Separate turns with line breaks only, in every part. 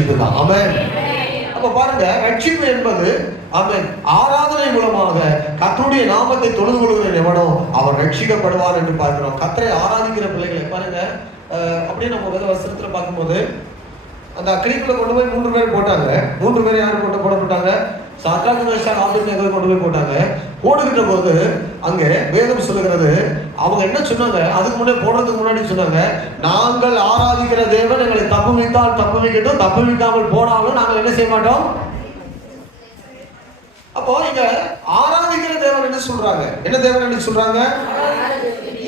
ரட்சிப்பு தான் அவன் அப்ப பாருங்க ரட்சிப்பு என்பது அவன் ஆராதனை மூலமாக கத்தருடைய நாமத்தை தொழுது கொள்கிற எவனோ அவன் ரட்சிக்கப்படுவார் என்று பார்க்கிறோம். கத்தரை ஆராதிக்கிற பிள்ளைகளை பாருங்க. அப்படியே நம்ம வித வசனத்துல பார்க்கும்போது அந்த அக்னிக்குள்ள கொண்டு போய் மூன்று பேர் போட்டாங்க. மூன்று பேர் யார் போட்டு போடப்பட்டாங்க? சாத்ராக் மேஷாக் ஆபேத்நேகோ கொண்டு போய் போட்டாங்க. போடுகின்ற போது அங்கே வேதம் சொல்லுகிறது. அவங்க என்ன சொன்னாங்க? அதுக்கு முன்னாடி போடுறதுக்கு முன்னாடி சொன்னாங்க நாங்கள் ஆராதிக்கிற தேவன் எங்களை தப்பு வைத்தால் தப்பு வைக்கட்டும் தப்பு வைக்காமல் போனாலும் நாங்கள் என்ன செய்ய மாட்டோம்? அப்போ இங்க ஆராதிக்கிற தேவன் என்ன சொல்றாங்க? என்ன தேவன் என்ன சொல்றாங்க?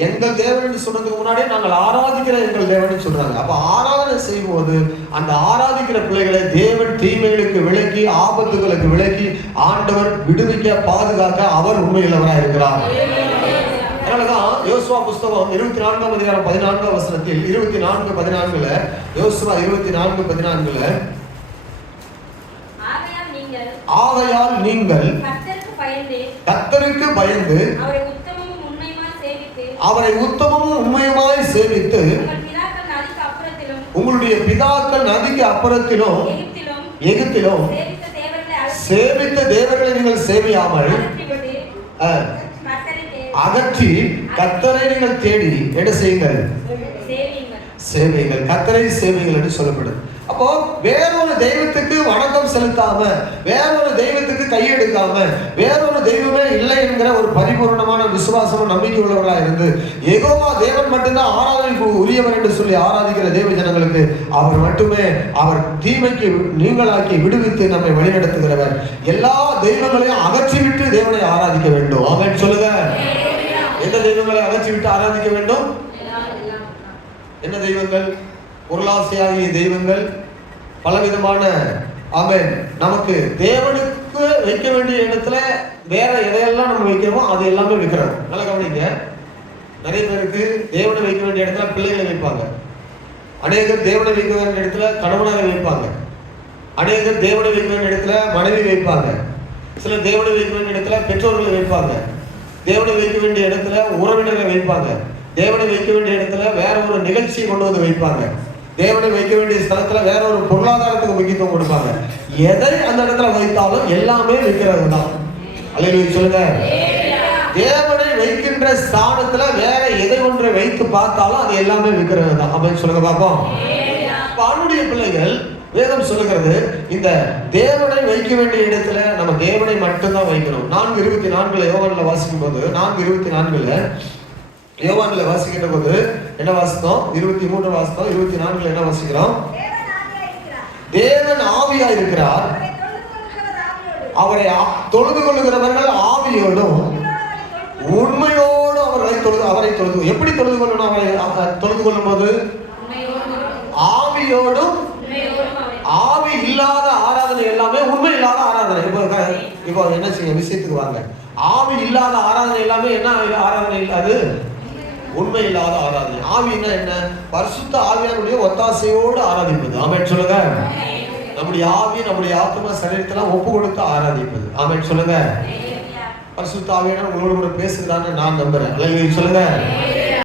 எங்கள் தேவன் சொன்னதுக்கு முன்னாடி நாங்கள் ஆராதிக்கிற எங்கள் தேவன் சொல்றாங்க. அப்ப ஆராதனை செய்யும்போது அந்த ஆராதிக்கிற பிள்ளைகளை தேவன் தீமைகளுக்கு விலக்கி ஆபத்துகளுக்கு விலக்கி ஆண்டவர் விடுவிக்க பாதுகாக்க அவர் உண்மையுள்ளவராக இருக்கிறார். அதனாலதான் யோசுவா புஸ்தகம் இருபத்தி நான்காம் அதிகாரம் பதினான்காம் வசனத்தில் இருபத்தி நான்கு பதினான்குல யோசுவா இருபத்தி நான்கு பதினான்குல
ஆகையால் நீங்கள்
கத்தருக்கு பயந்து
அவரை உத்தமமும் உண்மையுமாய் சேவித்து
அவரை உத்தமமும் உண்மையுமாய் சேவித்து
அப்புறத்திலும்
உங்களுடைய பிதாக்கள் நதிக்கு அப்புறத்திலும்
எகிப்திலும் சேவித்த தேவர்களை
நீங்கள் சேவியாமல்
தே-
அகற்றி கத்தரை நீங்கள் தேடி என்ன செய்யுங்கள்? சேவைகள் கத்தரை சேவைகள் என்று சொல்லப்படுது அப்போ வேறொரு தெய்வத்துக்கு வணக்கம் செலுத்தாம வேறொரு தெய்வத்துக்கு கையெடுக்காம வேறொரு தெய்வமே இல்லை என்கிற ஒரு பரிபூர்ணமான விசுவாசமும் நம்பிக்கை உள்ளவர்களா இருந்து எகோவா தேவன் மட்டும்தான் ஆராதனைக்கு உரியவர் என்று சொல்லி ஆராதிக்கிற தேவ ஜனங்களுக்கு அவர் மட்டுமே அவர் தீமைக்கு நீங்களாக்கி விடுவித்து நம்மை வழிநடத்துகிறவர். எல்லா தெய்வங்களையும் அகற்றிவிட்டு தேவனை ஆராதிக்க வேண்டும். அவன் சொல்லுங்க. எந்த தெய்வங்களை அகற்றிவிட்டு ஆராதிக்க வேண்டும்? என்ன தெய்வங்கள்? பொருளாசையாகிய தெய்வங்கள். பலவிதமான ஆமேன். நமக்கு தேவனுக்கு வைக்க வேண்டிய இடத்துல வேற எதையெல்லாம் நம்ம வைக்கிறோமோ அது எல்லாமே வைக்கிறோம் நல்லா கவனிங்க. நிறைய பேருக்கு தேவனை வைக்க வேண்டிய இடத்துல பிள்ளைகளை வைப்பாங்க. அநேகர் தேவனை வைக்க வேண்டிய இடத்துல கணவனாக வைப்பாங்க. அநேகர் தேவனை வைக்க வேண்டிய இடத்துல மனைவி வைப்பாங்க. சில தேவனை வைக்க வேண்டிய இடத்துல பெற்றோர்களை வைப்பாங்க. தேவனை வைக்க வேண்டிய இடத்துல உறவினரை வைப்பாங்க. தேவனை வைக்க வேண்டிய இடத்துல வேற ஒரு நிகழ்ச்சியை கொண்டு வந்து வைப்பாங்க. தேவனை வைக்க வேண்டிய ஸ்தலத்துல வேற ஒரு பொருளாதாரத்துக்கு முக்கியத்துவம் கொடுப்பாங்க. எதை அந்த இடத்துல வைத்தாலும் எல்லாமே விற்கிறது தான் அல்லையா சொல்லுங்க. தேவனை வைக்கின்ற ஸ்தானத்துல வேற எதை ஒன்றை வைத்து பார்த்தாலும் அது எல்லாமே விற்கிறது தான் அப்படின்னு சொல்லுங்க பார்ப்போம். அவனுடைய பிள்ளைகள் வேதம் சொல்லுகிறது இந்த தேவனை வைக்க வேண்டிய இடத்துல நம்ம தேவனை மட்டும்தான் வைக்கணும். நான்கு இருபத்தி நான்குல யோகன்ல வாசிக்கும் போது நான்கு இருபத்தி நான்குல யோவானில் வாசிக்கின்ற போது என்ன வாசித்தோம்? இருபத்தி மூன்று வாசித்தோம் இருபத்தி நான்குல என்ன வாசிக்கிறோம்?
தேவன் ஆவியா இருக்கிறார். அவரை தொழுது கொள்ளுகிறவர்கள்
ஆவியோடும் உண்மையோடு அவர்களை தொழுது அவரை தொழுது எப்படி தொழுது கொள்ளணும் அவரை தொழுது கொள்ளும் போது? ஆவியோடும் ஆவி இல்லாத ஆராதனை எல்லாமே உண்மை இல்லாத ஆராதனை. இப்போ இப்போ என்ன செய்ய விஷயத்துக்கு வாங்க. ஆவி இல்லாத ஆராதனை எல்லாமே என்ன ஆராதனை இல்லாது உண்மை இல்லாத ஆராதனை. ஆவின்னா என்ன? பரிசுத்த ஆவியானுடைய ஒத்தாசையோடு ஆராதிப்பது. ஆமேன் சொல்லுங்க. நம்முடைய ஆவி நம்முடைய ஆத்மா சரீரத்தெல்லாம் ஒப்பு கொடுத்து ஆராதிப்பது. ஆமேன் சொல்லுங்க. பரிசுத்த ஆவியான உங்களோட கூட பேசுகிறான்னு நான் நம்புறேன். சொல்லுங்க.